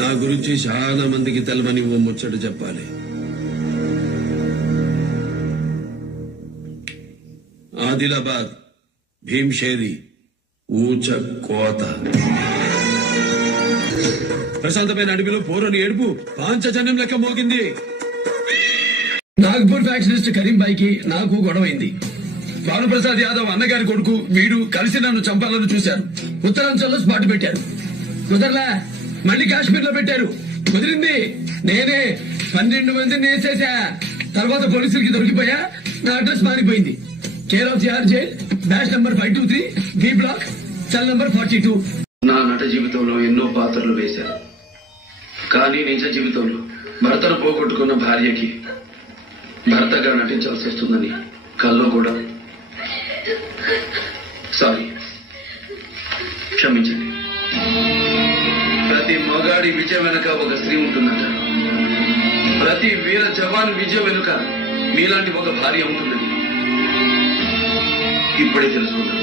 నా గురించి చాలా మందికి తెలవని ఓ ముచ్చట చెప్పాలి. ఆదిలాబాద్ భీంషేరి ఊచ కోత ప్రశాంతమైన అడవిలో పోరని ఏడుపు పాంచజన్యం లెక్క మోగింది. నాగ్పూర్ ఫ్యాక్షనిస్ట్ కరీంబాయి కి నాకు గొడవైంది. భానుప్రసాద్ యాదవ్ అన్నగారి కొడుకు వీడు కలిసి నన్ను చంపాలని చూశారు. ఉత్తరాంచల్లో స్పాట్ పెట్టారు. కుదరలా, మళ్ళీ కాశ్మీర్ లో పెట్టారు. కుదిరింది. నేనే 12 మందిని వేసేసా. తర్వాత పోలీసులకి దొరికిపోయా. నా అడ్రస్ మారిపోయింది. Care of GR jail, batch number 523, B block, cell number 42. నా నట జీవితంలో ఎన్నో పాత్రలు వేశాను. కానీ నిజ జీవితంలో భర్తను పోగొట్టుకున్న భార్యకి భర్తగా నటించాల్సి వస్తుందని కల్లో కూడా. సారీ, క్షమించండి. ప్రతి మగాడి విజయం వెనుక ఒక స్త్రీ ఉంటుందంట. ప్రతి వీర జవాన్ విజయం వెనుక మీలాంటి ఒక భార్య ఉంటుందని ఇప్పుడే తెలుసుకున్నాను.